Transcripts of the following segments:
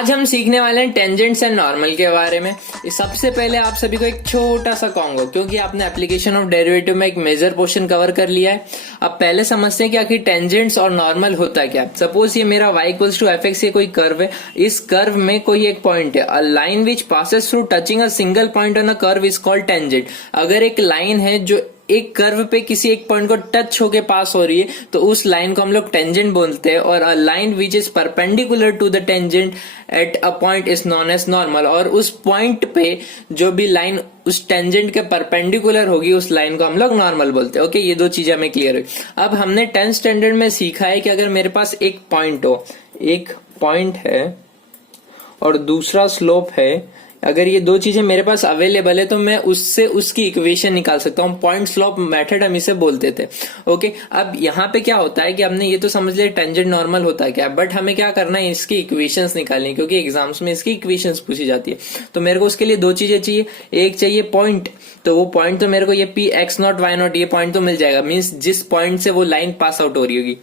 आज हम सीखने वाले हैं टेंजेंट्स एंड नॉर्मल के बारे में। सबसे पहले आप सभी को एक छोटा सा कॉन्गो, क्योंकि आपने एप्लीकेशन ऑफ डेरिवेटिव में एक मेजर पोर्शन कवर कर लिया है। अब पहले समझते हैं कि आखिर टेंजेंट्स और नॉर्मल होता क्या है। सपोज ये मेरा y equals to F X, ये कोई कर्व है। इस कर्व में कोई एक पॉइंट है। अ line which passes through touching a single point on a curve is called tangent. अगर एक लाइन है जो एक कर्व पे किसी एक पॉइंट को टच होके पास हो रही है तो उस लाइन को हम लोग टेंजेंट बोलते हैं। और a line which is perpendicular to the tangent at a point is known as normal. और उस पॉइंट पे जो भी लाइन उस टेंजेंट के परपेंडिकुलर होगी उस लाइन को हम लोग नॉर्मल बोलते हैं। ओके, ये दो चीजें हमें क्लियर हुई। अब हमने 10th स्टैंडर्ड में सीखा है कि अगर मेरे पास एक पॉइंट हो, एक पॉइंट है और दूसरा स्लोप है, अगर ये दो चीजें मेरे पास अवेलेबल है तो मैं उससे उसकी इक्वेशन निकाल सकता हूँ। पॉइंट स्लोप मेथड हम इसे बोलते थे। ओके, अब यहाँ पे क्या होता है कि हमने ये तो समझ लिया टेंजेंट नॉर्मल होता है क्या, बट हमें क्या करना है, इसकी इक्वेशंस निकालनी, क्योंकि एग्जाम्स में इसकी इक्वेशंस पूछी जाती है। तो मेरे को उसके लिए दो चीजें चाहिए। एक चाहिए पॉइंट, तो वो पॉइंट तो मेरे को ये P X not Y not ये पॉइंट तो मिल जाएगा, मीन्स जिस पॉइंट से वो लाइन पास आउट हो रही होगी।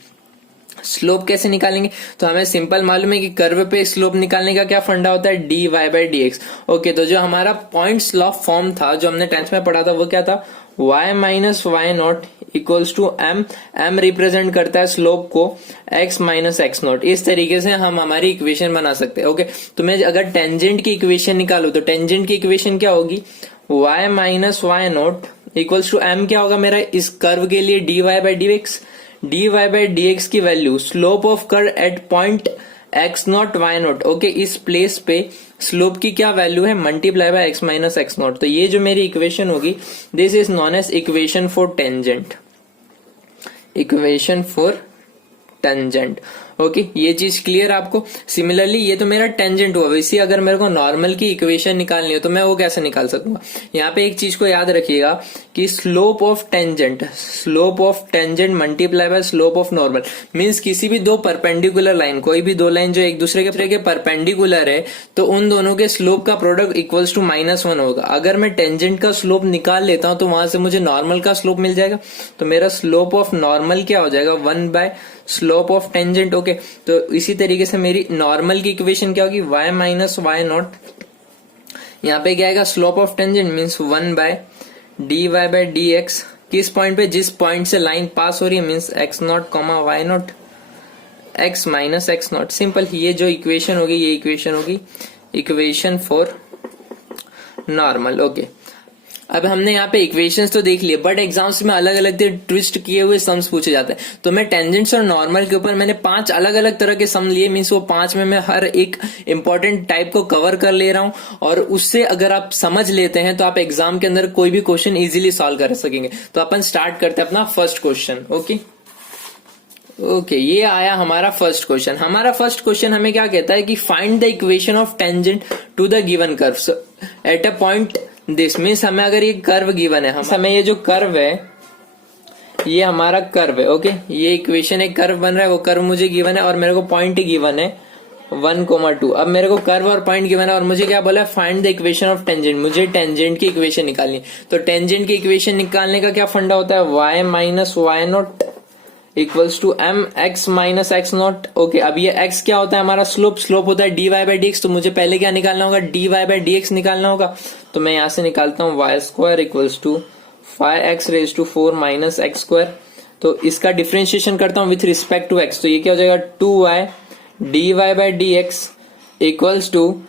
स्लोप कैसे निकालेंगे, तो हमें सिंपल मालूम है कि कर्व पे स्लोप निकालने का क्या फंडा होता है, D Y by D X. Okay, तो जो हमारा पॉइंट स्लोप फॉर्म था जो हमने 10th में पढ़ा था वो क्या था, y minus why not equals to M. M represent करता है स्लोप को, x माइनस एक्स नॉट। इस तरीके से हम हमारी इक्वेशन बना सकते हैं। ओके, तो मैं अगर टेंजेंट की इक्वेशन निकालू तो टेंजेंट की इक्वेशन क्या होगी, y minus why not equals to m क्या होगा मेरा इस कर्व के लिए, d Y by D x. D Y by D x की value slope of curve at point x not why not. Okay, इस प्लेस पे स्लोप की क्या वैल्यू है, multiply by x minus x naught. तो ये जो मेरी इक्वेशन होगी, this is known as equation for tangent, equation for tangent. Okay, ये चीज क्लियर आपको। सिमिलरली ये तो मेरा टेंजेंट हुआ, वैसे अगर मेरे को नॉर्मल की इक्वेशन निकालनी हो तो मैं वो कैसे निकाल सकूंगा। यहाँ पे एक चीज को याद रखिएगा कि slope of tangent multiply by slope of normal, means किसी भी दो परपेंडिकुलर लाइन, कोई भी दो लाइन जो एक दूसरे के परपेंडिकुलर है तो उन दोनों के स्लोप का प्रोडक्ट इक्वल्स टू -1 होगा। अगर मैं टेंजेंट का स्लोप निकाल लेता हूं तो वहां से मुझे नॉर्मल का स्लोप मिल जाएगा। तो मेरा स्लोप ऑफ नॉर्मल क्या हो जाएगा, 1 by slope of tangent. Okay, तो इसी तरीके से मेरी नॉर्मल की इक्वेशन क्या होगी, y माइनस वाई नॉट, यहाँ पे क्या आएगा, slope of tangent means 1 by D Y by D X. किस पॉइंट पे, जिस पॉइंट से लाइन पास हो रही है, means X not comma Y not, X minus x not. Simple, ये जो इक्वेशन होगी ये इक्वेशन होगी इक्वेशन फॉर नॉर्मल। ओके, अब हमने यहाँ पे इक्वेशंस तो देख लिए, बट एग्जाम्स में अलग अलग ट्विस्ट किए हुए सम्स पूछे जाते हैं। तो मैं टेंजेंट्स और नॉर्मल के ऊपर मैंने 5 अलग अलग तरह के सम लिए, मीन्स वो 5 में मैं हर एक इंपॉर्टेंट टाइप को कवर कर ले रहा हूं। और उससे अगर आप समझ लेते हैं तो आप एग्जाम के अंदर कोई भी क्वेश्चन इजीली सॉल्व कर सकेंगे। तो अपन स्टार्ट करते हैं अपना फर्स्ट क्वेश्चन। ओके, ये आया हमारा फर्स्ट क्वेश्चन। हमारा फर्स्ट क्वेश्चन हमें क्या कहता है कि find the equation of tangent to the given curve at a point this. Means हमें अगर ये कर्व गिवन है, हमें ये जो कर्व है ये हमारा कर्व है। ओके, ये इक्वेशन एक कर्व बन रहा है, वो कर्व मुझे गिवन है और मेरे को पॉइंट गिवन है 1,2। अब मेरे को कर्व और पॉइंट गिवन है और मुझे क्या बोला है, find the equation of tangent. मुझे टेंजेंट की इक्वेशन निकालनी है। तो टेंजेंट की इक्वेशन निकालने का क्या फंडा होता है, y minus why not equals to M X minus x not. Okay, अब ये x क्या होता है हमारा, स्लोप होता है D Y by D X. तो मुझे पहले क्या निकालना होगा, D Y by D X निकालना होगा। तो मैं यहां से निकालता हूं Y square equals to 5x raise to 4 minus X square. तो इसका डिफ्रेंशिएशन करता हूं विथ रिस्पेक्ट टू x। तो ये क्या हो जाएगा, 2y D Y by D X equals to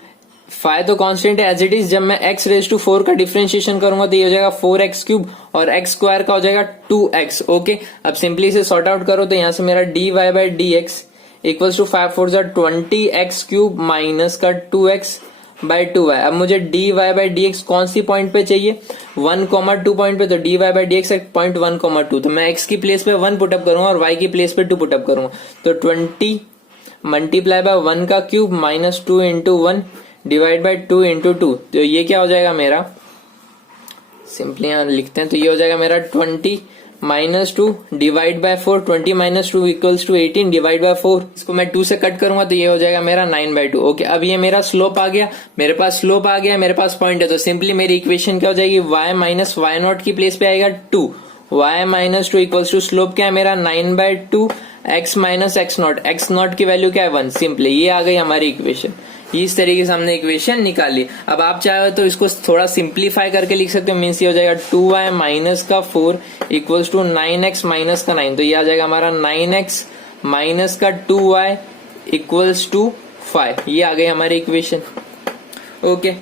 5 तो कांस्टेंट है एज इट इज। जब मैं x रेज टू 4 का डिफरेंशिएशन करूंगा तो ये हो जाएगा 4x क्यूब और x स्क्वायर का हो जाएगा 2x। ओके, अब सिंपली इसे सॉर्ट आउट करो तो यहां से मेरा D Y by D X equals to 5 4 20x cube minus का 2x बाई 2y। अब मुझे D Y by D X कौन सी पॉइंट पे चाहिए, 1,2 पॉइंट पे। तो D Y by D X point 1,2। तो मैं x की प्लेस पे 1 पुटअप करूंगा और y की प्लेस पे 2 पुटअप करूंगा। तो 20 मल्टीप्लाई बाय 1 का cube minus 2 into 1 divide by 2 into 2। तो ये क्या हो जाएगा मेरा, सिंपली यहां लिखते हैं, तो ये हो जाएगा मेरा 20 minus 2 divide by 4। 20 minus 2 equals to 18 divide by 4। इसको मैं 2 से कट करूंगा तो ये हो जाएगा मेरा 9/2। ओके, अब ये मेरा स्लोप आ गया, मेरे पास स्लोप आ गया, मेरे पास पॉइंट है। तो सिंपली मेरी इक्वेशन क्या हो जाएगी, y माइनस वाई नॉट की प्लेस पे आएगा 2, y minus 2 equals to slope क्या है मेरा 9/2 x minus x not. X not की वैल्यू क्या है 1। सिंपली ये आ गई हमारी इक्वेशन। इस तरीके से हमने इक्वेशन निकाली। अब आप चाहे तो इसको थोड़ा सिंप्लीफाई करके लिख सकते हो, मीन्स ये हो जाएगा 2y माइनस का 4 इक्वल्स टू 9x माइनस का 9। तो ये आ जाएगा हमारा 9x माइनस का 2y इक्वल्स टू 5। ये आ गई हमारी इक्वेशन। ओके,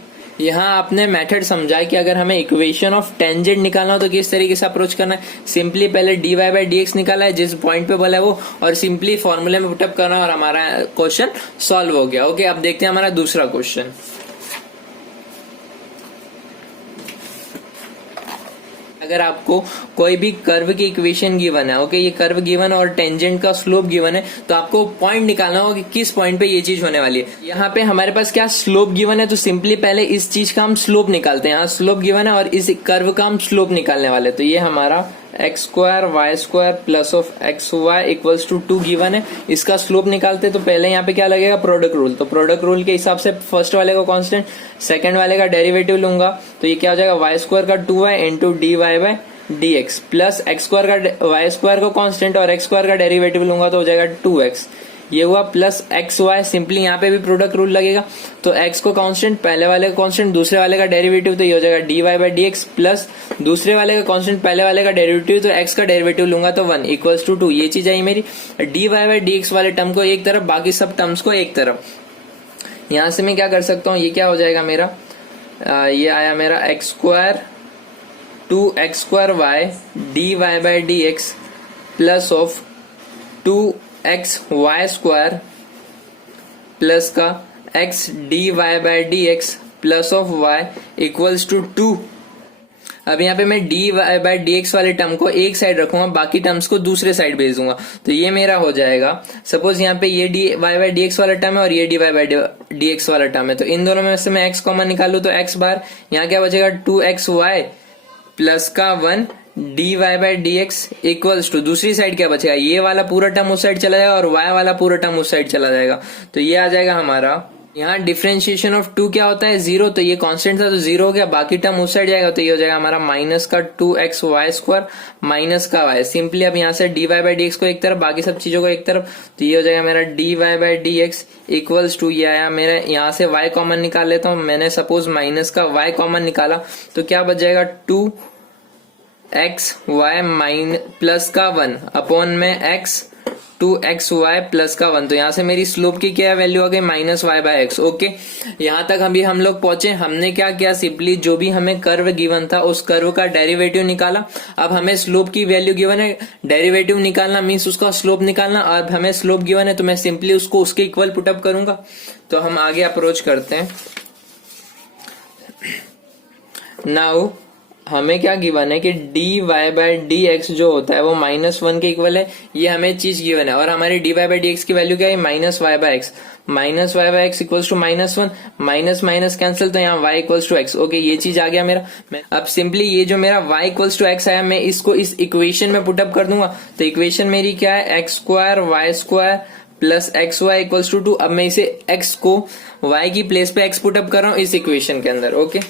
यहाँ आपने मेथड समझा कि अगर हमें इक्वेशन ऑफ टेंजेंट निकालना हो तो किस तरीके से अप्रोच करना है। सिंपली पहले dy बाई dx निकाला है, जिस पॉइंट पे बोला है वो, और सिंपली फॉर्मूले में पुटअप करना और हमारा क्वेश्चन सॉल्व हो गया। ओके, अब देखते हैं हमारा दूसरा क्वेश्चन। अगर आपको कोई भी कर्व की इक्वेशन गिवन है, ओके, ये कर्व गिवन है और टेंजेंट का स्लोप गिवन है, तो आपको पॉइंट निकालना होगा कि किस पॉइंट पे ये चीज होने वाली है। यहाँ पे हमारे पास क्या स्लोप गिवन है, तो सिंपली पहले इस चीज का हम स्लोप निकालते हैं। यहाँ स्लोप गिवन है और इस कर्व का हम स्लोप निकालने वाले। तो ये हमारा X square Y square plus of X Y equals to 2 given है। इसका स्लोप निकालते तो पहले यहाँ पे क्या लगेगा, प्रोडक्ट रूल। तो प्रोडक्ट रूल के हिसाब से फर्स्ट वाले को कांस्टेंट, सेकंड वाले का डेरिवेटिव लूंगा, तो ये क्या हो जाएगा वाई स्क्वायर का 2y into D Y by D X plus x square का वाई स्क्वायर को कांस्टेंट और एक्स स्क्वायर का डेरिवेटिव लूंगा तो हो जाएगा 2x। ये हुआ प्लस एक्स वाई। सिंपली यहाँ पे भी प्रोडक्ट रूल लगेगा, तो x को कांस्टेंट, पहले वाले का कांस्टेंट, दूसरे वाले का डेरिवेटिव, तो ये हो जाएगा dy by D X plus दूसरे वाले का कांस्टेंट, पहले वाले का डेरिवेटिव, तो x का डेरिवेटिव लूंगा तो 1 इक्वल्स टू 2। ये चीज आई मेरी। dy बाई डी एक्स वाले टर्म को एक तरफ, बाकी सब टर्म्स को एक तरफ। यहां से मैं क्या कर सकता हूँ, ये क्या हो जाएगा मेरा, ये आया मेरा x square 2x square Y dy by D X plus of 2x Y square plus का x dy by D X plus of y equals to 2। अब यहाँ पे मैं dy बाई डी एक्स वाले टर्म को एक साइड रखूंगा, बाकी टर्म्स को दूसरे साइड भेज दूंगा। तो ये मेरा हो जाएगा, सपोज यहाँ पे ये dy बाई डी एक्स वाला टर्म है और ये dy बाई डी एक्स वाला टर्म है, तो इन दोनों में से मैं x कॉमन निकालू तो x बार, यहाँ क्या बचेगा 2xy प्लस का 1 dy by D X equals to, दूसरी साइड क्या बचेगा, ये वाला पूरा टर्म उस साइड चला जाएगा और y वाला पूरा टर्म उस साइड चला जाएगा। तो ये आ जाएगा हमारा, यहाँ डिफरेंशिएशन ऑफ 2 क्या होता है 0, तो ये कांस्टेंट था तो 0 हो गया, बाकी टर्म उस साइड जाएगा, तो ये हो जाएगा हमारा माइनस का 2x वाई स्क्वायर माइनस का y। सिंपली अब यहाँ से dy बाई डी एक्स को एक तरफ, बाकी सब चीजों को एक तरफ, तो ये हो जाएगा मेरा dy by D X equals to, ये आया मेरा, यहाँ से y कॉमन निकाल लेता हूँ। मैंने सपोज माइनस का y कॉमन निकाला तो क्या बच जाएगा 2x वाई माइन प्लस का 1 अपॉन में x 2xy प्लस का 1। तो यहाँ से मेरी स्लोप की क्या वैल्यू आ गई, minus Y by X. Okay, यहाँ तक अभी हम लोग पहुंचे। हमने क्या किया, सिंपली जो भी हमें कर्व गिवन था उस कर्व का डेरिवेटिव निकाला। अब हमें स्लोप की वैल्यू गिवन है, डेरिवेटिव निकालना मीन्स उसका स्लोप निकालना। अब हमें स्लोप गिवन है तो मैं सिंपली उसको उसके इक्वल पुटअप करूंगा। तो हम आगे अप्रोच करते हैं। नाउ हमें क्या गिवन है कि dy बाई डी एक्स जो होता है वो -1 के इक्वल है, ये हमें चीज गिवन है। और हमारी dy बाई डी एक्स की वैल्यू क्या है, minus Y by X. Minus Y by X equals to -1, minus minus cancel, तो यहाँ y equals to X. Okay, ये चीज आ गया मेरा। अब सिंपली ये जो मेरा y इक्वल्स टू एक्स आया, मैं इसको इस इक्वेशन में पुटअप कर दूंगा। तो इक्वेशन मेरी क्या है, X square Y square plus X Y equals to 2। अब मैं इसे x को y की प्लेस पे x पुटअप कर रहा हूँ इस इक्वेशन के अंदर। ओके,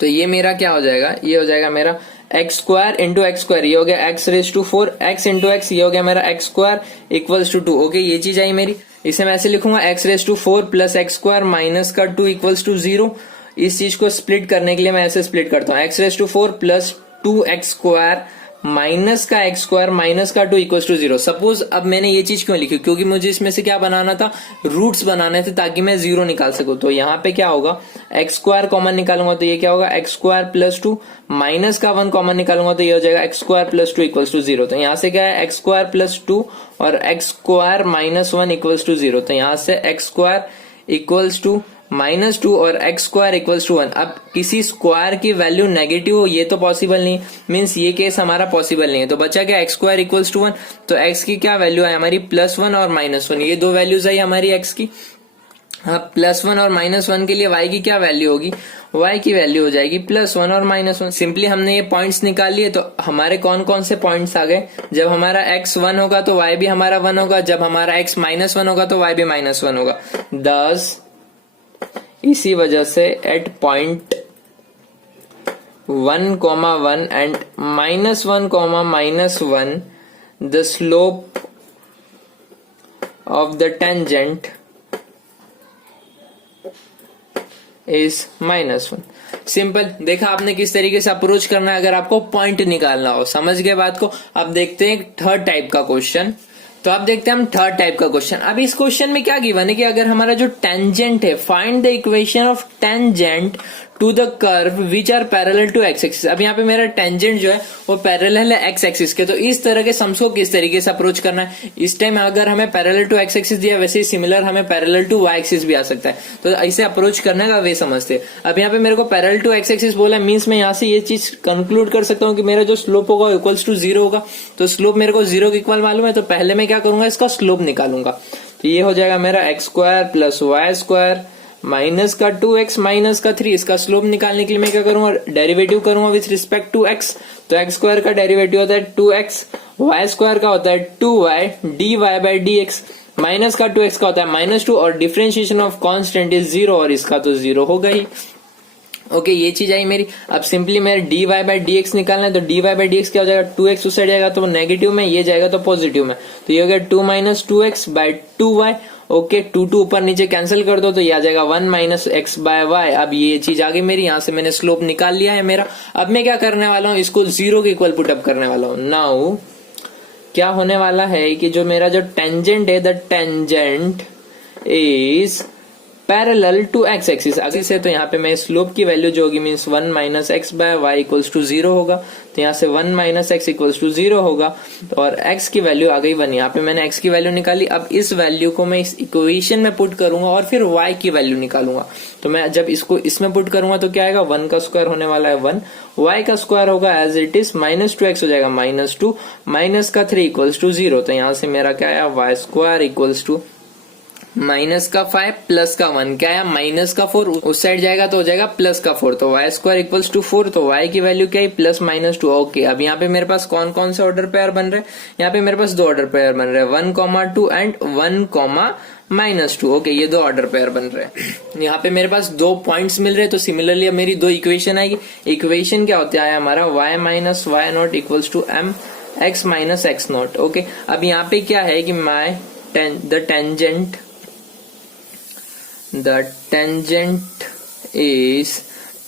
तो ये मेरा क्या हो जाएगा, ये हो जाएगा मेरा x square into x square, ये हो गया x raise to 4, x into x, ये हो गया मेरा x square equals to 2। Okay, ये चीज आई मेरी। इसे मैं ऐसे लिखूंगा x raise to 4 plus x square minus का 2 इक्वल्स टू 0। इस चीज को स्प्लिट करने के लिए मैं ऐसे स्प्लिट करता हूँ, x raise to 4 plus 2 x square minus का एक्स स्क्वायर माइनस का 2 इक्वल्स टू 0। सपोज अब मैंने ये चीज क्यों लिखी, क्योंकि मुझे इसमें से क्या बनाना था, रूट्स बनाने थे ताकि मैं 0 निकाल सकूं। तो यहाँ पे क्या होगा, एक्स स्क्वायर कॉमन निकालूंगा तो ये क्या होगा, एक्स स्क्वायर प्लस 2 माइनस का 1 कॉमन निकालूंगा तो ये हो जाएगा x square plus 2 equals to 0। तो यहाँ से क्या है, एक्स स्क्वायर प्लस 2 और x square minus 1 equals to 0। तो यहाँ से एक्स स्क्वायर इक्वल्स टू -2 और एक्स स्क्वायर इक्वल्स टू 1। अब किसी स्क्वायर की वैल्यू नेगेटिव हो ये तो पॉसिबल नहीं, मीन्स ये केस हमारा पॉसिबल नहीं है। तो बचा क्या, एक्स स्क्वायर इक्वल्स टू 1, तो एक्स की क्या वैल्यू है हमारी +1 और -1, ये दो वैल्यूज आई हमारी एक्स की। अब +1 और -1 के लिए y की क्या वैल्यू होगी, y की वैल्यू हो जाएगी +1 और -1। सिंपली हमने ये पॉइंट्स निकाल लिए। तो हमारे कौन कौन से पॉइंट्स आ गए, जब हमारा x 1 होगा तो y भी हमारा 1 होगा, जब हमारा x -1 होगा तो y भी -1 होगा। दस इसी वजह से at point 1,1 and -1,-1 the slope of the tangent is -1। Simple. देखा आपने किस तरीके से अप्रोच करना है अगर आपको पॉइंट निकालना हो। समझ गए बात को। अब देखते हैं थर्ड टाइप का क्वेश्चन। तो अब देखते हैं हम थर्ड टाइप का क्वेश्चन। अब इस क्वेश्चन में क्या गिवन है कि अगर हमारा जो टेंजेंट है, find the equation of tangent to the curve which are parallel to x axis. अब यहाँ पे मेरा टेंजेंट जो है वो पैरेलल है एक्स एक्सिस के। तो इस तरह के सम्स को किस तरीके से अप्रोच करना है। इस टाइम अगर हमें पैरेलल टू एक्स एक्सिस दिया, वैसे ही सिमिलर हमें पैरेलल टू वाई एक्सिस भी आ सकता है। तो ऐसे अप्रोच करने का वे समझते हैं। अब यहाँ पे मेरे को पैरेलल टू एक्स एक्सिस बोला, मीन्स मैं यहाँ से ये चीज कंक्लूड कर सकता हूँ कि मेरा जो स्लोप होगा इक्वल्स टू 0 होगा। तो स्लोप मेरे को 0 के इक्वल मालूम है, तो पहले मैं क्या करूंगा, इसका स्लोप निकालूंगा। तो ये हो जाएगा मेरा x square plus y square minus का 2x माइनस का 3। इसका स्लोप निकालने के लिए मैं क्या करूंगा, डेरिवेटिव करूंगा विथ रिस्पेक्ट टू x। तो x स्क्वायर का डेरिवेटिव होता है 2x, y स्क्वायर का होता है 2y, dy by dx, minus का 2x का होता है -2, और डिफरेंशिएशन ऑफ कांस्टेंट इज 0, और इसका तो 0 होगा ही। ओके, ये चीज आई मेरी। अब सिंपली मेरे dy बाई dx निकालना है। तो dy बाई dx क्या हो जाएगा, 2x उस साइड जाएगा तो नेगेटिव में, ये जाएगा तो पॉजिटिव में। तो ये हो गया 2 minus 2x by 2y। Okay, 2 2 ऊपर नीचे कैंसिल कर दो तो ये आ जाएगा 1 माइनस एक्स बाय वाई। अब ये चीज आ गई मेरी। यहां से मैंने स्लोप निकाल लिया है मेरा। अब मैं क्या करने वाला हूं, इसको 0 के इक्वल पुटअप करने वाला हूं। नाउ क्या होने वाला है कि जो मेरा जो टेंजेंट है, the tangent is parallel to x axis. आगे से तो यहाँ पे मैं स्लोप की वैल्यू जो होगी means 1 minus x by y equals to 0 होगा। तो यहाँ से 1 माइनस एक्स इक्वल्स टू 0 होगा, और x की वैल्यू आ गई 1। यहाँ पे मैंने x की वैल्यू निकाली। अब इस वैल्यू को मैं इस इक्वेशन में पुट करूंगा और फिर y की वैल्यू निकालूंगा। तो मैं जब इसको इसमें पुट करूंगा तो क्या आएगा, 1 का स्क्वायर होने वाला है 1, y का स्क्वायर होगा एज इट इज -2x हो जाएगा -2, माइनस का 3 इक्वल्स टू 0। तो यहाँ से मेरा क्या आया, y square equals to minus का 5 प्लस का 1 क्या है, माइनस का 4, उस साइड जाएगा तो हो जाएगा प्लस का 4। तो वाई स्क्वायर इक्वल्स टू 4। तो y की वैल्यू क्या है, प्लस -2। ओके, अब यहाँ पे मेरे पास कौन कौन से ऑर्डर पेयर बन रहे हैं, यहाँ पे मेरे पास 2 ऑर्डर पेयर बन रहे हैं, 1,2 एंड 1,-2। ओके, ये 2 ऑर्डर पेयर बन रहे हैं। यहाँ पे मेरे पास 2 पॉइंट्स मिल रहे हैं। तो सिमिलरली अब मेरी 2 इक्वेशन आएगी। इक्वेशन क्या होता है हमारा, y minus why not equals to m x minus x not. Okay, अब यहाँ पे क्या है कि the tangent is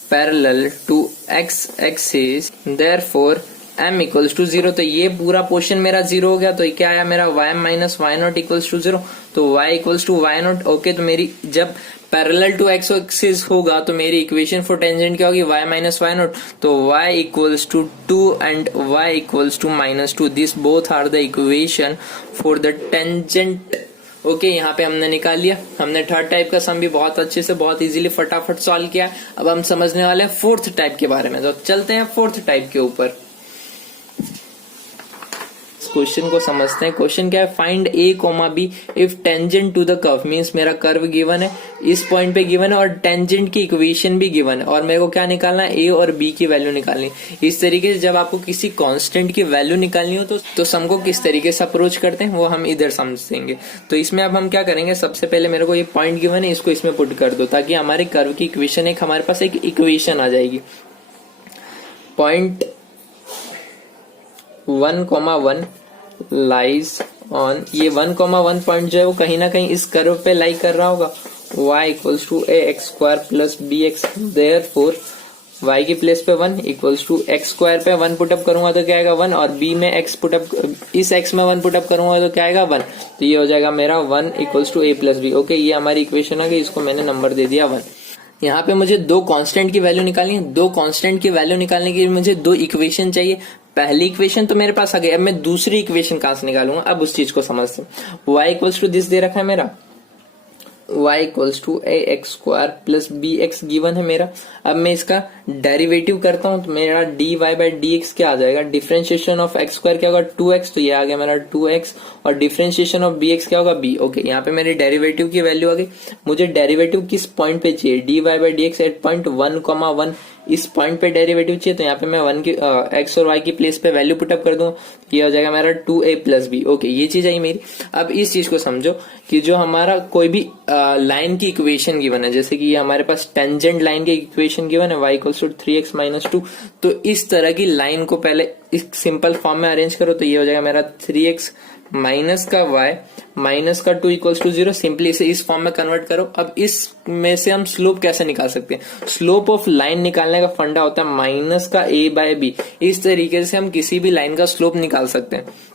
parallel to x axis, therefore m equals to 0। तो ये पूरा पोर्शन मेरा 0 हो गया। तो क्या आया मेरा, y minus why not equals to 0। तो y equals to y not. Okay, तो मेरी जब पैरेलल टू एक्स एक्सिस होगा तो मेरी इक्वेशन फॉर टेंजेंट क्या होगी, y माइनस वाई नॉट। तो y equals to 2 and y equals to -2। This both are the equation for the tangent. Okay, यहाँ पे हमने निकाल लिया। हमने थर्ड टाइप का सम भी बहुत अच्छे से, बहुत इजीली, फटाफट सॉल्व किया। अब हम समझने वाले हैं फोर्थ टाइप के बारे में। तो चलते हैं फोर्थ टाइप के ऊपर। क्वेश्चन को समझते हैं। क्वेश्चन क्या है, find a, b if tangent to the curve. Means मेरा कर्व गिवन है, इस पॉइंट पे गिवन है, और टेंजेंट की इक्वेशन भी गिवन है, और मेरे को क्या निकालना है, a और b की वैल्यू निकालनी। इस तरीके से जब आपको किसी कांस्टेंट की वैल्यू निकालनी हो तो सम को किस तरीके से अप्रोच करते हैं वो हम इधर समझेंगे। तो इसमें अब हम क्या करेंगे, सबसे पहले मेरे को ये पॉइंट गिवन है, इसको इसमें पुट कर दो ताकि हमारे कर्व की इक्वेशन हमारे पास एक इक्वेशन आ जाएगी। पॉइंट 1,1 लाइज ऑन, ये 1,1 पॉइंट जो है वो कहीं ना कहीं इस कर्व पे लाई कर रहा होगा। y equals to ax square plus bx, therefore y की प्लेस पे 1 इक्वल्स टू x स्क्वायर पे 1 पुटअप करूंगा तो क्या आएगा 1, और b में x पुटअप, इस x में 1 पुटअप करूंगा तो क्या आएगा 1। तो ये हो जाएगा मेरा 1 equals to a plus b। Okay, ये हमारी इक्वेशन है कि इसको मैंने नंबर दे दिया 1। यहाँ पे मुझे 2 कांस्टेंट की वैल्यू निकालनी है। 2 कांस्टेंट की वैल्यू निकालने के लिए मुझे 2 इक्वेशन चाहिए। पहली इक्वेशन तो मेरे पास आ गई। अब मैं दूसरी इक्वेशन कहां से निकालूंगा, अब उस चीज को समझते हैं। y इक्वल्स टू दिस दे रखा है मेरा, y equals to ax square plus bx given है मेरा। अब मैं इसका डेरिवेटिव करता हूं तो मेरा dy बाई dx क्या आ जाएगा, डिफरेंशिएशन ऑफ x स्क्वायर क्या होगा 2x, तो ये आ गया मेरा 2x, और डिफरेंशिएशन ऑफ bx क्या होगा b। ओके, यहाँ पे मेरे डेरिवेटिव की वैल्यू आ गई। मुझे डेरिवेटिव किस पॉइंट पे चाहिए, dy by dx at point 1,1, इस पॉइंट पे डेरिवेटिव चाहिए। तो यहाँ पे मैं 1 की x और y की प्लेस पे वैल्यू पुटअप कर दूं, ये हो जाएगा मेरा 2a प्लस b। ओके, ये चीज आई मेरी। अब इस चीज को समझो कि जो हमारा कोई भी लाइन की इक्वेशन गिवन है, जैसे कि ये हमारे पास टेंजेंट लाइन की इक्वेशन गिवन है, y equals to 3x minus 2। तो इस तरह की लाइन को पहले इस सिंपल फॉर्म में अरेंज करो, तो ये हो जाएगा मेरा 3x माइनस का y माइनस का 2 इक्वल्स टू 0। सिंपली इसे इस फॉर्म में कन्वर्ट करो। अब इस में से हम स्लोप कैसे निकाल सकते हैं? स्लोप ऑफ लाइन निकालने का फंडा होता है माइनस का a बाय बी। इस तरीके से हम किसी भी लाइन का स्लोप निकाल सकते हैं।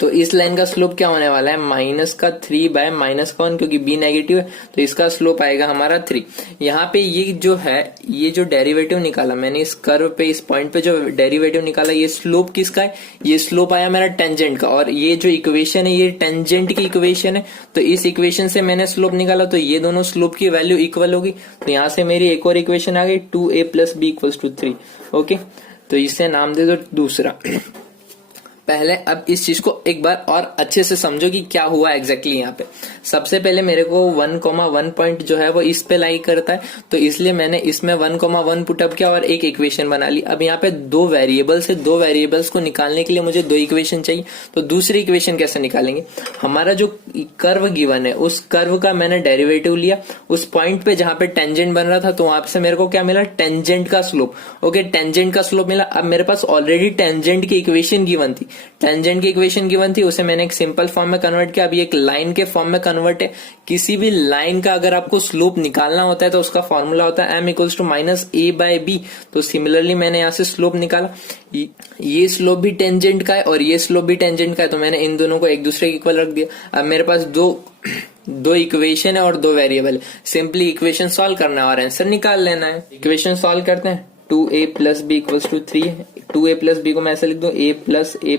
तो इस लाइन का स्लोप क्या होने वाला है? माइनस का 3 बाय माइनस का 1, क्योंकि b नेगेटिव है तो इसका स्लोप आएगा हमारा 3। यहाँ पे ये जो है, ये जो डेरिवेटिव निकाला मैंने इस कर्व पे, इस पॉइंट पे जो डेरिवेटिव निकाला, ये स्लोप किसका है? ये स्लोप आया मेरा टेंजेंट का। और ये जो इक्वेशन है ये टेंजेंट की इक्वेशन है, तो इस इक्वेशन से मैंने स्लोप निकाला, तो ये दोनों स्लोप की वैल्यू इक्वल होगी। तो यहाँ से मेरी एक और इक्वेशन आ गई 2a plus b equals to 3। Okay, तो इसे नाम दे दो दूसरा। पहले अब इस चीज को एक बार और अच्छे से समझो कि क्या हुआ एग्जैक्टली यहाँ पे। सबसे पहले मेरे को 1,1 पॉइंट जो है वो इस पे लाई करता है, तो इसलिए मैंने इसमें 1,1 पुटअप किया और एक इक्वेशन बना ली। अब यहाँ पे दो वेरिएबल्स है, दो वेरिएबल्स को निकालने के लिए मुझे दो इक्वेशन चाहिए। तो दूसरी इक्वेशन कैसे निकालेंगे? हमारा जो कर्व गिवन है उस कर्व का मैंने डेरिवेटिव लिया, उस पॉइंट पे जहां पे टेंजेंट बन रहा था, तो वहां से मेरे को क्या मिला? टेंजेंट का स्लोप। ओके, टेंजेंट का स्लोप मिला। अब मेरे पास ऑलरेडी टेंजेंट की इक्वेशन गिवन थी, टेंजेंट की इक्वेशन गिवन थी, उसे मैंने एक सिंपल फॉर्म में कन्वर्ट किया। अभी एक लाइन के फॉर्म में कन्वर्ट है। किसी भी लाइन का अगर आपको स्लोप निकालना होता है तो उसका फॉर्मूला होता है m equals to minus a by b. तो सिमिलरली मैंने यहाँ से स्लोप निकाला, ये स्लोप भी टेंजेंट का है और ये स्लोप भी टेंजेंट का है, तो मैंने इन दोनों को एक दूसरे के इक्वल रख दिया। अब मेरे पास दो इक्वेशन है और दो वेरिएबल है। सिंपली इक्वेशन सॉल्व करना है और आंसर निकाल लेना है। इक्वेशन सॉल्व करते हैं। 2a plus b equals to 3। 2a plus b को मैं ऐसे लिख दूं, a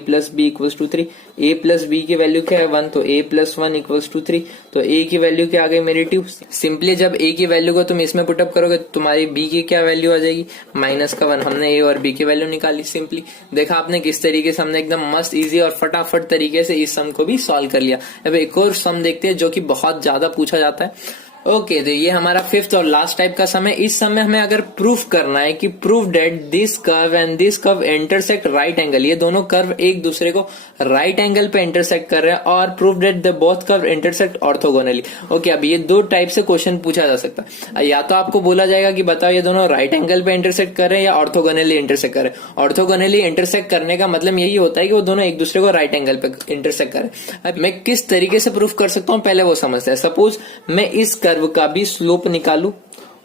plus b equals to 3। a plus b की वैल्यू क्या है? 1, तो a प्लस 1 इक्वल्स टू 3। तो a की वैल्यू क्या आ गई मेरी? 2। सिंपली जब a की वैल्यू को तुम इसमें पुटअप करोगे तो तुम्हारी b की क्या वैल्यू आ जाएगी? माइनस का 1। हमने a और b की वैल्यू निकाली। सिंपली देखा आपने किस तरीके से हमने एकदम मस्त इजी और फटाफट तरीके से इस सम को भी सॉल्व कर लिया। अब एक और सम देखते हैं जो कि बहुत ज्यादा पूछा जाता है। ओके, तो ये हमारा फिफ्थ और लास्ट टाइप का सम है। इस सम में हमें अगर प्रूफ करना है कि proof that this curve and this curve intersect right angle, ये दोनों कर्व एक दूसरे को राइट एंगल पे इंटरसेक्ट कर रहे हैं, और proof that the both curve intersect orthogonally. Okay, अब ये दो टाइप से क्वेश्चन पूछा जा सकता है। या तो आपको बोला जाएगा कि बताओ ये दोनों राइट एंगल पे इंटरसेक्ट कर रहे हैं या ऑर्थोगोनली इंटरसेक्ट कर रहे हैं। ऑर्थोगोनली इंटरसेक्ट करने का मतलब यही होता है कि वो दोनों एक दूसरे को राइट एंगल पे इंटरसेक्ट कर रहे हैं। अब मैं किस तरीके से प्रूफ कर सकता हूँ पहले वो समझते हैं। सपोज मैं इस कर्व का भी स्लोप निकालू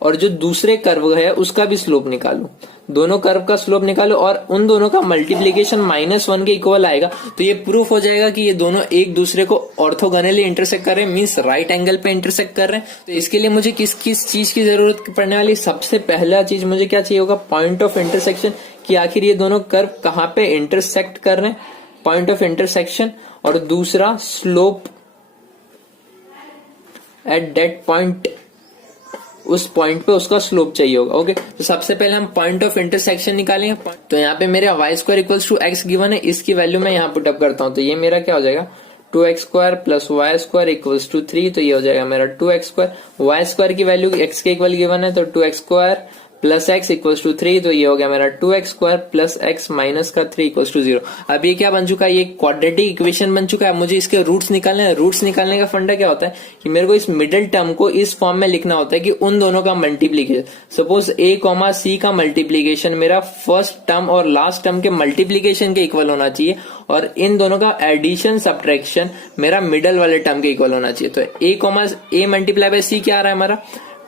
और जो दूसरे कर्व है उसका भी स्लोप निकालू, दोनों कर्व का स्लोप निकालो और उन दोनों का मल्टीप्लीकेशन -1 के इक्वल आएगा, तो ये प्रूफ हो जाएगा कि ये दोनों एक दूसरे को ऑर्थोगोनली इंटरसेक्ट कर रहे हैं, मींस राइट एंगल पे इंटरसेक्ट कर रहे हैं। तो इसके लिए मुझे किस किस चीज की जरूरत पड़ने वाली? सबसे पहला चीज मुझे क्या चाहिए होगा? पॉइंट ऑफ इंटरसेक्शन, कि आखिर ये दोनों कर्व कहाँ पे इंटरसेक्ट कर रहे हैं, पॉइंट ऑफ इंटरसेक्शन। और दूसरा स्लोप एट दैट पॉइंट, उस पॉइंट पे उसका स्लोप चाहिए होगा। ओके, तो सबसे पहले हम पॉइंट ऑफ इंटरसेक्शन निकालेंगे। तो यहाँ पे मेरा y square equals to x given है, इसकी वैल्यू मैं यहाँ पुटअप करता हूँ। तो ये मेरा क्या हो जाएगा? 2x square plus y square equals to 3। तो ये हो जाएगा मेरा 2x स्क्वायर। वाई स्क्वायर की वैल्यू x के इक्वल गिवन है, तो 2x square plus x equals to 3। तो ये हो गया मेरा 2x square plus x minus का 3 इक्वल्स टू 0। अब ये क्या बन चुका है? ये क्वाड्रेटिक इक्वेशन बन चुका है। मुझे इसके रूट्स निकालने हैं। रूट्स निकालने का फंडा क्या होता है कि मेरे को इस मिडिल टर्म को इस फॉर्म में लिखना होता है कि उन दोनों का मल्टीप्लीकेशन, सपोज a, c का मल्टीप्लीकेशन मेरा फर्स्ट टर्म और लास्ट टर्म के मल्टीप्लीकेशन के इक्वल होना चाहिए, और इन दोनों का एडिशन सब्ट्रैक्शन मेरा मिडल वाले टर्म के इक्वल होना चाहिए। तो a मल्टीप्लाई बाय c क्या आ रहा है हमारा?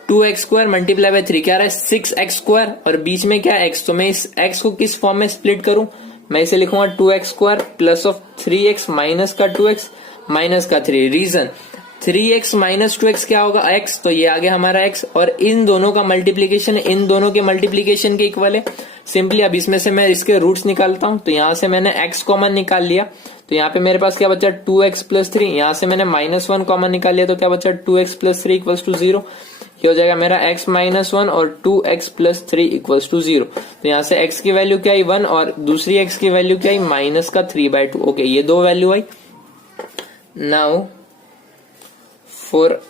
2x स्क्वायर मल्टीप्लाई बाय 3 क्या आ रहा है? 6x स्क्वायर, और बीच में क्या है? x। तो मैं इस x को किस फॉर्म में स्प्लिट करूं? मैं इसे लिखूंगा 2x square plus of 3x minus का 2x माइनस का 3। रीजन 3x माइनस 2x क्या होगा? x। तो ये आ गया हमारा x, और इन दोनों का मल्टीप्लीकेशन इन दोनों के मल्टीप्लीकेशन के इक्वल है। सिंपली अब इसमें से मैं इसके रूट्स निकालता हूं। तो यहां से मैंने x कॉमन निकाल लिया, तो यहाँ पे मेरे पास क्या बचा? 2x plus 3। यहाँ से मैंने -1 कॉमन निकाल लिया, तो क्या बचा? 2x plus 3 equals to 0। ये हो जाएगा मेरा x माइनस 1 और 2x प्लस 3 इक्वल्स टू 0। तो यहाँ से x की वैल्यू क्या आई? 1, और दूसरी x की वैल्यू क्या आई? माइनस का 3/2। ओके, ये दो वैल्यू आई। Now for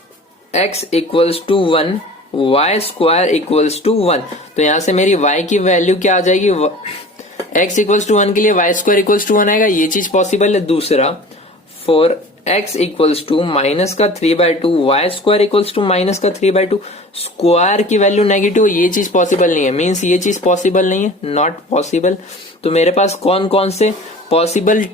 x equals to 1, y square equals to 1। तो यहाँ से मेरी y की वैल्यू क्या आ जाएगी? x इक्वल्स टू 1 के लिए y स्क्वायर इक्वल्स टू 1 आएगा, ये चीज पॉसिबल है। दूसरा, for x equals to minus का 3/2, y square equals to minus का 3/2, स्क्वायर की वैल्यू नेगेटिव, ये चीज पॉसिबल नहीं है, मीन्स ये चीज पॉसिबल नहीं है, नॉट पॉसिबल। तो मेरे पास कौन कौन से पॉसिबल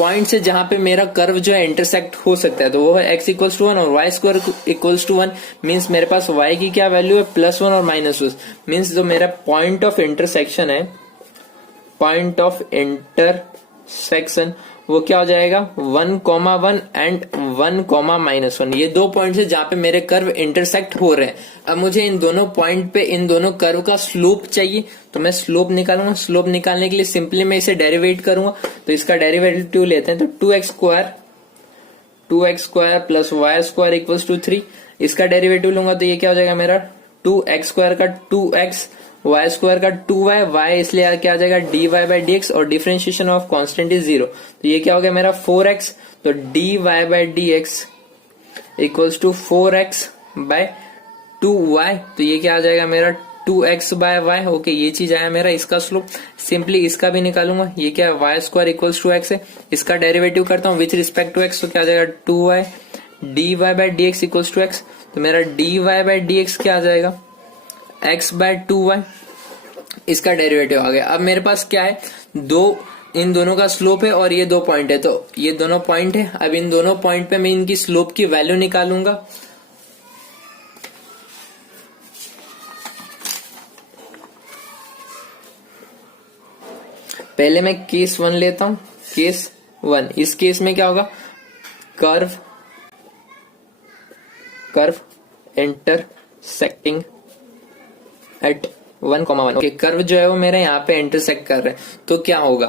पॉइंट से जहां पे मेरा कर्व जो है इंटरसेक्ट हो सकता है, तो वो है x इक्वल्स टू 1 और y square equals to 1। Means मेरे पास y की क्या वैल्यू है, +1 और -1। मीन्स जो मेरा पॉइंट ऑफ इंटरसेक्शन है, पॉइंट ऑफ इंटरसेक्शन वो क्या हो जाएगा, 1,1 एंड 1,-1। ये दो पॉइंट है जहां पे मेरे कर्व इंटरसेक्ट हो रहे हैं। अब मुझे इन दोनों पॉइंट पे इन दोनों कर्व का स्लोप चाहिए, तो मैं स्लोप निकालूंगा। स्लोप निकालने के लिए सिंपली मैं इसे डेरिवेट करूंगा, तो इसका डेरिवेटिव लेते हैं। तो 2x square plus y square equals to 3। इसका डेरिवेटिव लूंगा तो ये क्या हो जाएगा मेरा, 2x स्क्वायर का 2x, y स्क्वायर का 2y, y इसलिए क्या आ जाएगा dy बाई dx, और डिफरेंशिएशन ऑफ कांस्टेंट इज 0, तो ये क्या हो गया मेरा 4x। तो dy by dx equals to 4x by 2y, तो ये क्या आ जाएगा मेरा 2x बाय y। ओके, ये चीज आया मेरा इसका स्लोप। सिंपली इसका भी निकालूंगा, ये क्या है y square equals to x है। इसका डेरिवेटिव करता हूँ विथ रिस्पेक्ट टू x, तो क्या आ जाएगा 2y dy by dx equals to x। तो मेरा dy बाई dx क्या आ जाएगा, x बाय 2y। इसका डेरिवेटिव आ गया। अब मेरे पास क्या है, इन दोनों का स्लोप है और ये दो पॉइंट है, तो ये दोनों पॉइंट है। अब इन दोनों पॉइंट पे मैं इनकी स्लोप की वैल्यू निकालूंगा। पहले मैं केस 1 लेता हूं। केस 1, इस केस में क्या होगा, curve intersecting at 1,1। Okay, curve जो है वो मेरे यहाँ पे इंटरसेक्ट कर रहे हैं, तो क्या होगा,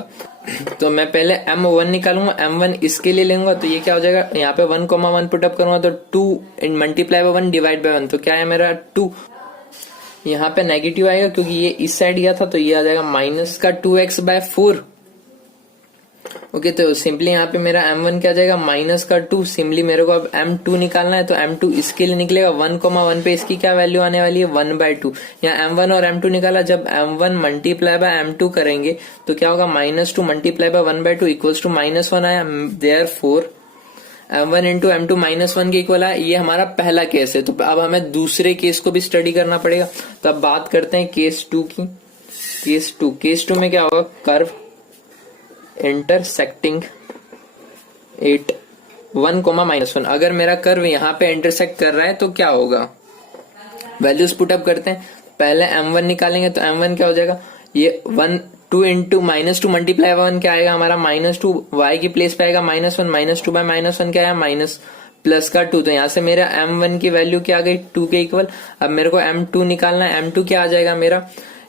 तो मैं पहले m1 निकालूंगा। m1 इसके लिए लेंगे, तो ये क्या हो जाएगा, यहाँ पे 1,1 पुटअप करूंगा, तो 2 मल्टीप्लाई बाय 1 डिवाइड बाय 1, तो क्या है मेरा 2। यहाँ पे नेगेटिव आएगा क्योंकि ये इस साइड गया था, तो ये आ जाएगा माइनस का 2x बाय 4। ओके, तो सिंपली यहाँ पे मेरा m1 क्या जाएगा, माइनस का 2। सिंपली मेरे को अब m2 निकालना है, तो m2 इसके लिए निकलेगा 1,1 पे इसकी क्या वैल्यू आने वाली है 1/2। यहाँ m1 और m2 निकाला, जब m1 मल्टीप्लाई बाय m2 करेंगे तो क्या होगा, -2 मल्टीप्लाई बाय 1/2 इक्वल्स टू -1 आया। देयरफॉर m1 इंटू m2 -1 के इक्वल है। ये हमारा पहला केस है, तो अब हमें दूसरे केस को भी स्टडी करना पड़ेगा। तो अब बात करते हैं केस 2 की। केस 2 में क्या होगा, कर्व इंटरसेक्टिंग एट 1,-1। अगर मेरा कर्व यहाँ पे इंटरसेक्ट कर रहा है तो क्या होगा, वैल्यूज पुटअप करते हैं। पहले m1 निकालेंगे, तो m1 क्या हो जाएगा, ये 2 इंटू -2 मल्टीप्लाई 1 क्या आएगा हमारा -2, y की प्लेस पे आएगा -1, -2 बाय -1 क्या है माइनस प्लस का 2। तो यहाँ से मेरा m1 की वैल्यू क्या आ गई 2 के इक्वल। अब मेरे को m2 निकालना है। m2 क्या आ जाएगा मेरा,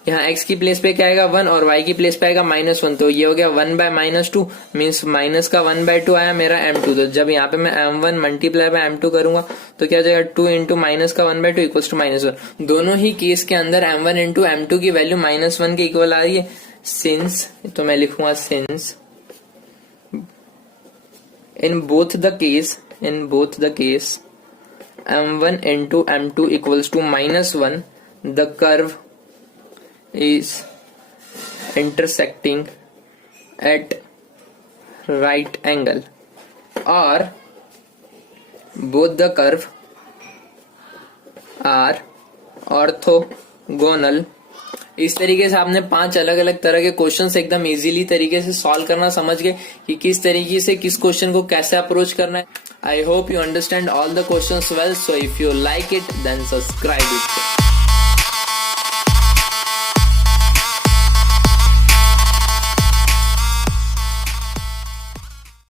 यहाँ x की प्लेस पे क्या आएगा 1 और y की प्लेस पे आएगा -1, तो ये हो गया 1 बाय -2 मीन्स माइनस का 1/2 आया मेरा m2। तो जब यहाँ पे मैं m1 मल्टीप्लाई बाय m2 करूंगा तो क्या हो जाएगा 2 इंटू माइनस का 1/2 इक्वल्स टू -1। दोनों ही केस के अंदर m1 इंटू m2 की वैल्यू -1 के इक्वल आ रही है। सिंस, तो मैं लिखूंगा since in both the case m1 into m2 equals to -1, the curve is intersecting at right angle or both the curve are orthogonal। इस तरीके से आपने 5 अलग अलग तरह के क्वेश्चंस एकदम इजीली तरीके से सॉल्व करना समझ गए कि किस तरीके से किस क्वेश्चन को कैसे अप्रोच करना है। I hope you understand all the questions well, so if you like it then subscribe it.